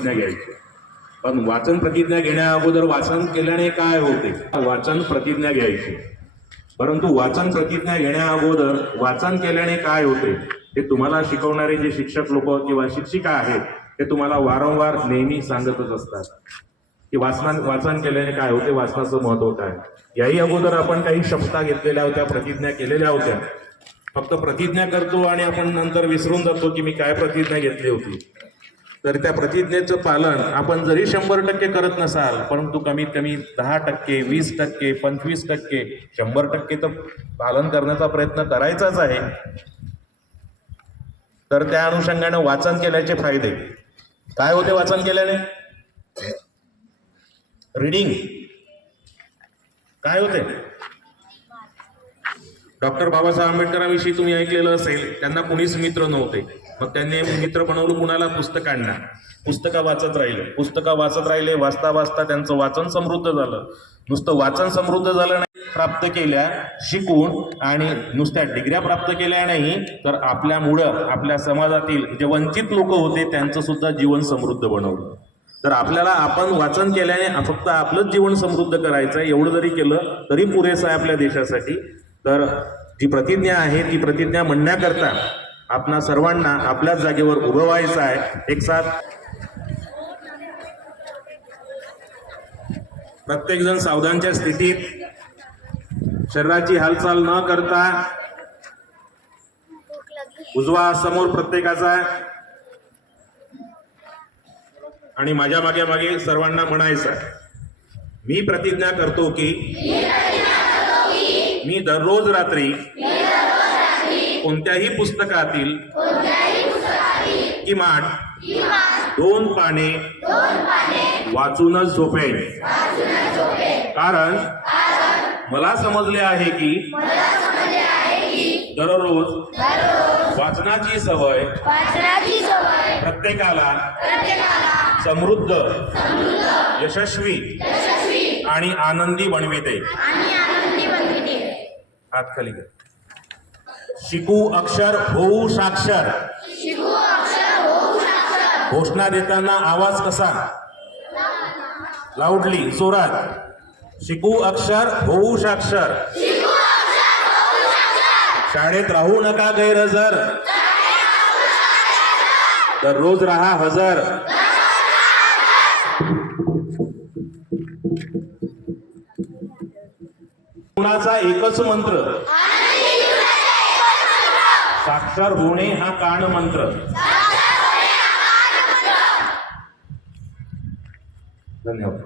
प्रतिज्ञा घ्यायची. पण वाचन प्रतिज्ञा घेण्या अगोदर वाचन केल्याने काय होते, वाचन प्रतिज्ञा घ्यायची. परंतु वाचन प्रतिज्ञा घेण्या अगोदर वाचन केल्याने काय होते हे तुम्हाला शिकवणारे जे शिक्षक लोक किंवा शिक्षिका आहेत ते तुम्हाला वारंवार नेहमी सांगतच असतात की वाचन केल्याने काय होते, वाचनाचं महत्व काय. याही अगोदर आपण काही शपथा घेतलेल्या होत्या, प्रतिज्ञा केलेल्या होत्या. फक्त प्रतिज्ञा करतो आणि आपण नंतर विसरून जातो की मी काय प्रतिज्ञा घेतली होती. तर त्या प्रतिज्ञेचं पालन आपण जरी 100% करत नसाल, परंतु कमीत कमी 10%, 20%, 25%, 100% तर पालन करण्याचा प्रयत्न करायचाच आहे. तर त्या अनुषंगाने वाचन केल्याचे फायदे काय होते. वाचन केल्याने रीडिंग काय होते. डॉक्टर बाबासाहेब आंबेडकरांविषयी तुम्ही ऐकलेलं असेल, त्यांना कुणीच मित्र नव्हते. मग त्यांनी मित्र बनवलं कुणाला, पुस्तकांना. पुस्तकं वाचत राहिले, वाचता वाचता त्यांचं वाचन समृद्ध झालं. नुसतं वाचन समृद्ध झालं नाही, प्राप्त केल्या शिकून आणि नुसत्या डिग्र्या प्राप्त केल्या नाही, तर आपल्यामुळं आपल्या समाजातील जे वंचित लोक होते त्यांचं सुद्धा जीवन समृद्ध बनवलं. तर आपल्याला आपण वाचन केल्याने फक्त आपलंच जीवन समृद्ध करायचं आहे, एवढं जरी केलं तरी पुरेसं आहे आपल्या देशासाठी. तर जी प्रतिज्ञा आहे ती प्रतिज्ञा म्हणण्याकरता आपणा सर्वांना आपल्याच जागेवर उभं व्हायचं आहे. एक साथ प्रत्येक जण सावधानच्या स्थितीत, शरीराची हालचाल न करता, उजवा समोर प्रत्येकाचा आणि माझ्या मागे मागे सर्वांना म्हणायचं, मी प्रतिज्ञा करतो की मी दररोज रात्री कोणत्याही पुस्तकातील किमान 2 पाने वाचूनच झोपेन. कारण मला समजले आहे की दररोज वाचनाची सवय प्रत्येकाला समृद्ध, यशस्वी आणि आनंदी बनविते. हात खाली कर. शिकू अक्षर होऊ साक्षर. घोषणा देताना आवाज कसा, लाऊडली, जोरात. शिकू अक्षर होऊ साक्षर. शाळेत राहू नका गैरहजर, दररोज राहा हजर. कुणाचा एकच मंत्र, साक्षर होणे हा कान मंत्र. धन्यवाद.